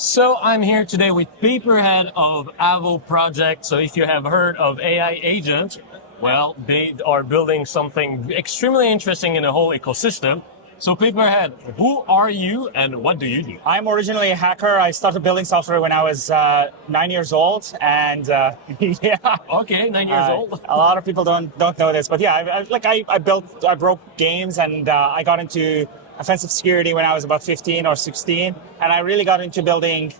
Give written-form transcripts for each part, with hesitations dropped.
So I'm here today with Paperhead of AVO project. So if you have heard of AI agent, well, they are building something extremely interesting in the whole ecosystem. So Paperhead, who are you and what do you do? I'm originally a hacker. I started building software when I was 9 years old, and yeah. Okay, 9 years old. A lot of people don't know this, but yeah, I broke games, and I got into offensive security when I was about 15 or 16, and I really got into building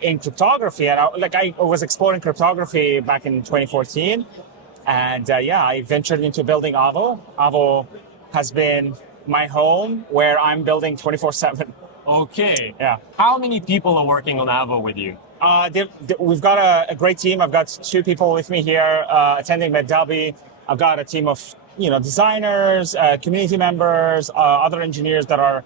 in cryptography. And I was exploring cryptography back in 2014, and I ventured into building AVO. AVO has been my home where I'm building 24/7. Okay. Yeah. How many people are working on AVO with you? We've got a great team. I've got two people with me here attending Dhabi. I've got a team of designers, community members, other engineers that are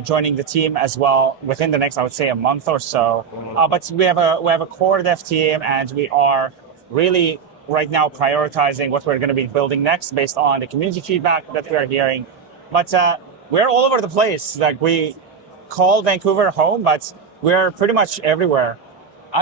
joining the team as well within the next, I would say, a month or so. But we have a core dev team, and we are really right now prioritizing what we're going to be building next based on the community feedback that we are hearing. But we're all over the place. Like, we call Vancouver home, but we're pretty much everywhere.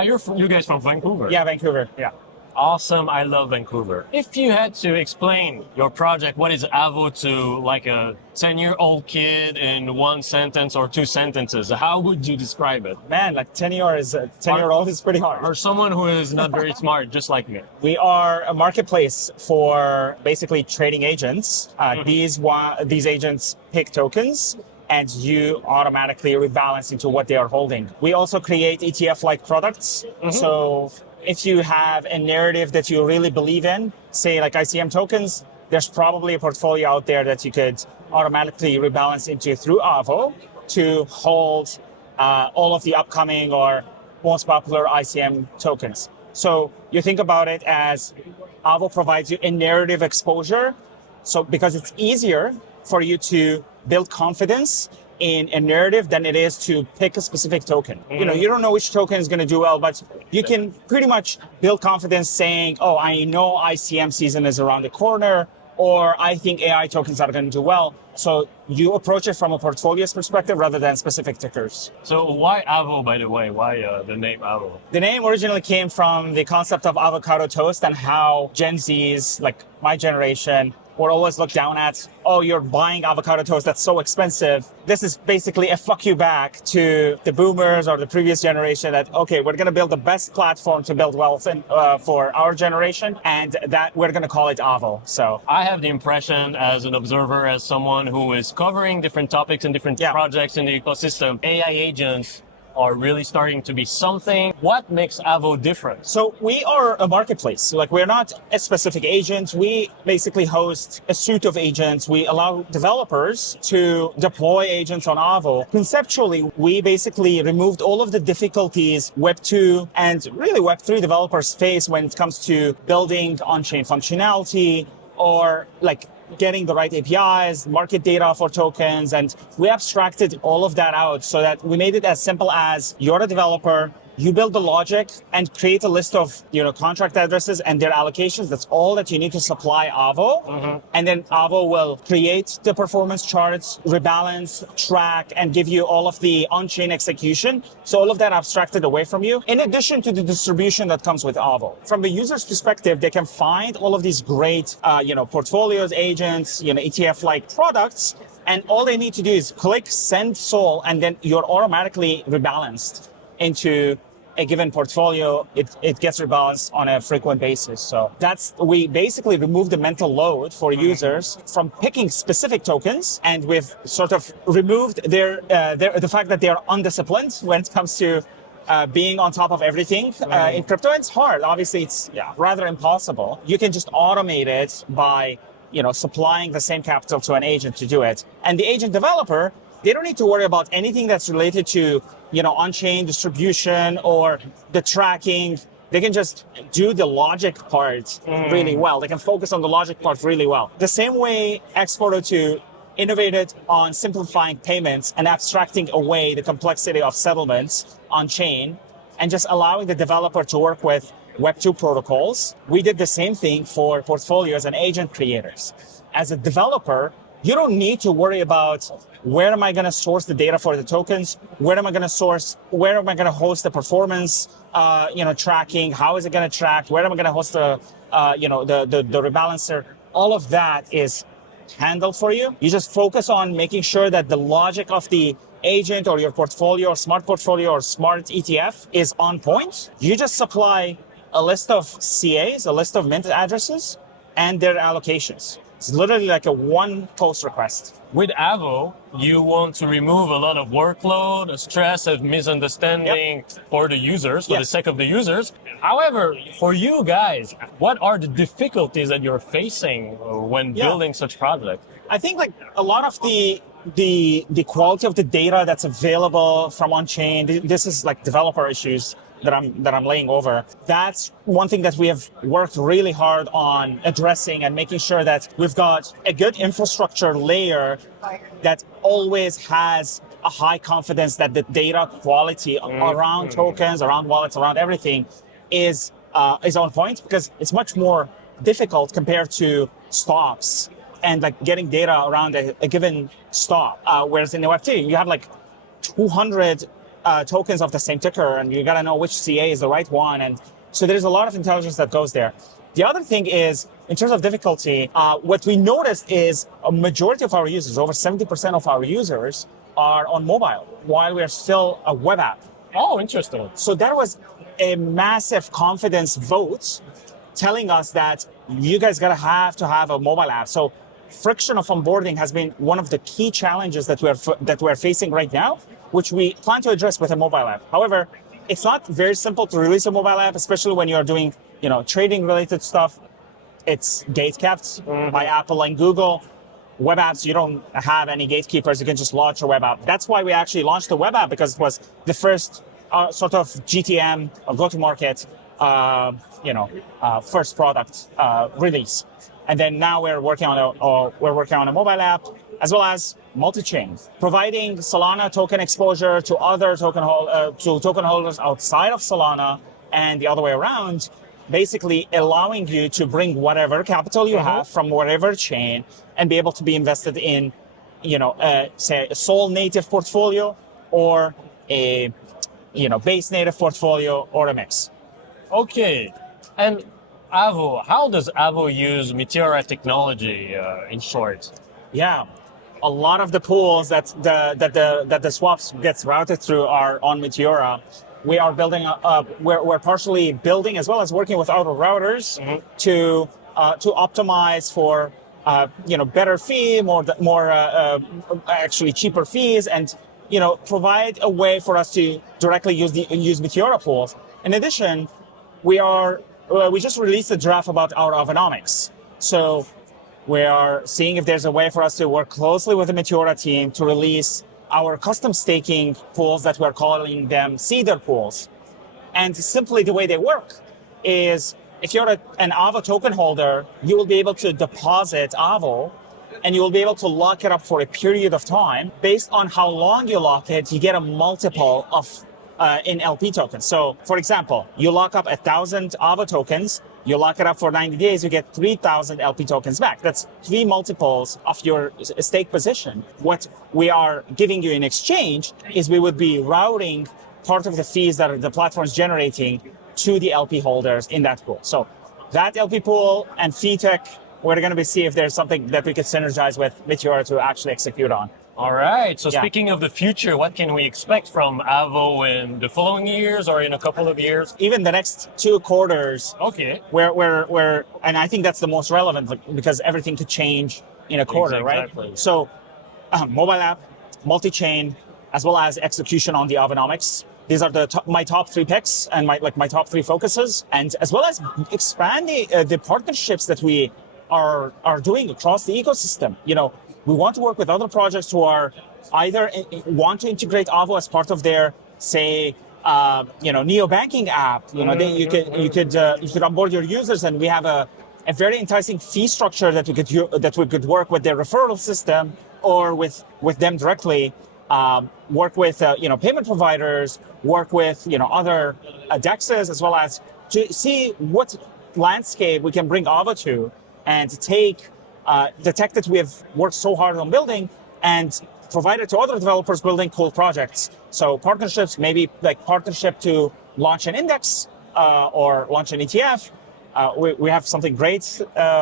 You guys from Vancouver? Yeah, Vancouver. Yeah. Awesome. I love Vancouver. If you had to explain your project, what is AVO to like a 10-year-old kid in one sentence or two sentences, how would you describe it? Man, like 10-year-old is pretty hard. Or someone who is not very smart, just like me. We are a marketplace for basically trading agents. These agents pick tokens, and you automatically rebalance into what they are holding. We also create ETF-like products. So if you have a narrative that you really believe in, say like ICM tokens, there's probably a portfolio out there that you could automatically rebalance into through AVO to hold all of the upcoming or most popular ICM tokens. So you think about it as AVO provides you a narrative exposure. So because it's easier for you to build confidence in a narrative than it is to pick a specific token. You don't know which token is going to do well, but you can pretty much build confidence saying, oh, I know ICM season is around the corner, or I think AI tokens are going to do well. So you approach it from a portfolio's perspective rather than specific tickers. So why AVO, by the way? Why the name AVO? The name originally came from the concept of avocado toast and how Gen Zs, like my generation, would always look down at, oh, you're buying avocado toast, that's so expensive. This is basically a fuck you back to the boomers or the previous generation that, okay, we're gonna build the best platform to build wealth for our generation, and that we're gonna call it AVO. So I have the impression as an observer, as someone who is covering different topics and different projects in the ecosystem, AI agents are really starting to be something. What makes AVO different? So we are a marketplace. Like, we're not a specific agent. We basically host a suite of agents. We allow developers to deploy agents on AVO. Conceptually, we basically removed all of the difficulties Web 2 and really Web 3 developers face when it comes to building on-chain functionality or like getting the right APIs, market data for tokens, and we abstracted all of that out so that we made it as simple as you're a developer, you build the logic and create a list of contract addresses and their allocations. That's all that you need to supply AVO. And then AVO will create the performance charts, rebalance, track, and give you all of the on-chain execution. So all of that abstracted away from you, in addition to the distribution that comes with AVO. From the user's perspective, they can find all of these great portfolios, agents, ETF-like products, and all they need to do is click send SOL, and then you're automatically rebalanced into a given portfolio. It gets rebalanced on a frequent basis. So we basically remove the mental load for users from picking specific tokens, and we've sort of removed the fact that they are undisciplined when it comes to being on top of everything. In crypto, it's hard. Obviously, it's rather impossible. You can just automate it by supplying the same capital to an agent to do it. And the agent developer, they don't need to worry about anything that's related to on-chain distribution or the tracking. They can just do the logic part really well. They can focus on the logic part really well. The same way X402 innovated on simplifying payments and abstracting away the complexity of settlements on-chain and just allowing the developer to work with Web 2 protocols, we did the same thing for portfolios and agent creators. As a developer, you don't need to worry about where am I going to source the data for the tokens? Where am I going to host the performance, tracking? How is it going to track? Where am I going to host the rebalancer? All of that is handled for you. You just focus on making sure that the logic of the agent or your portfolio or smart portfolio or smart ETF is on point. You just supply a list of CAs, a list of mint addresses, and their allocations. It's literally like a one post request. With AVO, you want to remove a lot of workload, stress, and misunderstanding for the users, for the sake of the users. However, for you guys, what are the difficulties that you're facing when building such projects? I think like a lot of the quality of the data that's available from on-chain, this is like developer issues that I'm laying over. That's one thing that we have worked really hard on addressing and making sure that we've got a good infrastructure layer that always has a high confidence that the data quality around tokens, around wallets, around everything is on point, because it's much more difficult compared to stocks and like getting data around a given stock. Whereas in the Web3, you have like 200 tokens of the same ticker, and you got to know which CA is the right one. And so there's a lot of intelligence that goes there. The other thing is, in terms of difficulty, what we noticed is a majority of our users, over 70% of our users, are on mobile, while we're still a web app. Oh, interesting. So that was a massive confidence vote telling us that you guys gotta have to have a mobile app. So friction of onboarding has been one of the key challenges that we're facing right now, which we plan to address with a mobile app. However, it's not very simple to release a mobile app, especially when you're doing, trading related stuff. It's gate kept by Apple and Google. Web apps, you don't have any gatekeepers. You can just launch a web app. That's why we actually launched the web app, because it was the first sort of GTM or go-to-market, first product release. And then now we're working on a mobile app, as well as multi-chain, providing Solana token exposure to other token holders outside of Solana, and the other way around, basically allowing you to bring whatever capital you have from whatever chain and be able to be invested in, say a Sol native portfolio or a, base native portfolio or a mix. Okay, and AVO, how does AVO use Meteora technology in short? Yeah, a lot of the pools that the swaps gets routed through are on Meteora. We are building we're partially building as well as working with our routers to optimize for better fee, more actually cheaper fees, and provide a way for us to directly use Meteora pools. In addition, we just released a draft about our Avonomics. So we are seeing if there's a way for us to work closely with the Meteora team to release our custom staking pools that we're calling them seeder pools. And simply the way they work is, if you're an AVO token holder, you will be able to deposit AVO, and you will be able to lock it up for a period of time. Based on how long you lock it, you get a multiple of in LP tokens. So, for example, you lock up 1,000 AVO tokens, you lock it up for 90 days, you get 3,000 LP tokens back. That's 3 multiples of your stake position. What we are giving you in exchange is we would be routing part of the fees that the platform is generating to the LP holders in that pool. So that LP pool and fee tech, we're going to see if there's something that we could synergize with Meteora to actually execute on. All right. So speaking of the future, what can we expect from AVO in the following years or in a couple of years? Even the next 2 quarters. Okay. Where and I think that's the most relevant, because everything could change in a quarter, exactly. Right? So mobile app, multi-chain, as well as execution on the Avonomics. These are my top 3 picks and my top 3 focuses, and as well as expanding the partnerships that we are doing across the ecosystem. We want to work with other projects who are either want to integrate AVO as part of their, say, neo-banking app. You could onboard your users, and we have a very enticing fee structure that we could work with their referral system, or with them directly. Work with payment providers, work with other DEXs, as well as to see what landscape we can bring AVO to, and take the tech that we have worked so hard on building and provide it to other developers building cool projects. So partnerships, maybe like partnership to launch an index or launch an ETF. We have something great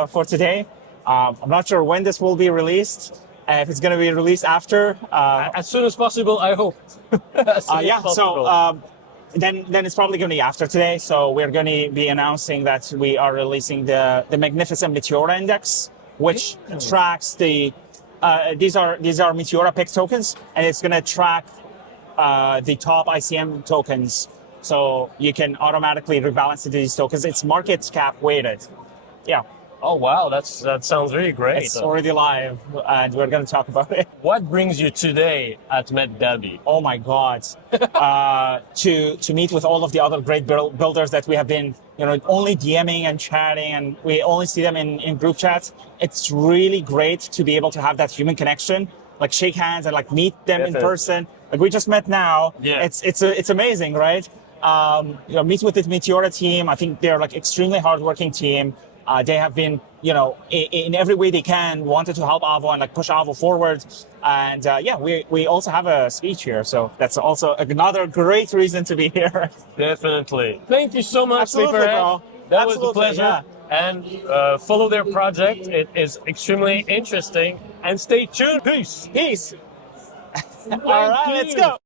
for today. I'm not sure when this will be released. If it's going to be released after. As soon as possible, I hope. Yeah, so then it's probably going to be after today. So we're going to be announcing that we are releasing the Magnificent Meteora Index, which tracks the, these are Meteora pick tokens, and it's going to track the top ICM tokens. So you can automatically rebalance these tokens. It's market cap weighted. Yeah. Oh, wow. That sounds really great. It's already live, and we're going to talk about it. What brings you today at Met Dhabi? Oh my God! To meet with all of the other great builders that we have been, only DMing and chatting, and we only see them in group chats. It's really great to be able to have that human connection, like shake hands and like meet them in person. Like we just met now. Yeah. It's amazing, right? Meet with the Meteora team. I think they're like extremely hardworking team. They have been, in every way they can, wanted to help AVO and like push AVO forward. And we also have a speech here. So that's also another great reason to be here. Definitely. Thank you so much, Absolutely, Paperhead. bro. That Absolutely, was a pleasure. yeah. And follow their project. It is extremely interesting. And stay tuned. Peace. Peace. All right, let's go.